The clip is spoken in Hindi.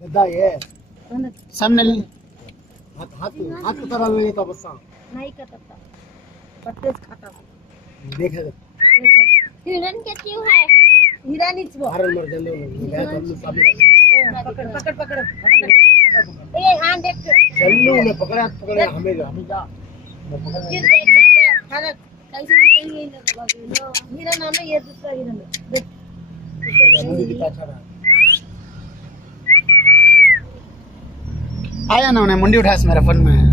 गद्दा ये सामने हाथ हाथ हाथ तरह नहीं तो बस नहीं करता पत्ते खाता देखे हिरन के क्यों है हिरन इच वो हारल मर जल्दी गया तो अपने सामने पकड़ पकड़ पकड़ ये हां देख चल्लू ने पकड़ा हमें जा फिर देखना खाना कैसे निकलेंगे इन लोगों हिरन हमें ये दूसरा हिरन देख मुझे कितना अच्छा रहा आया ना उन्हें मुंडी उठा मेरा फोन में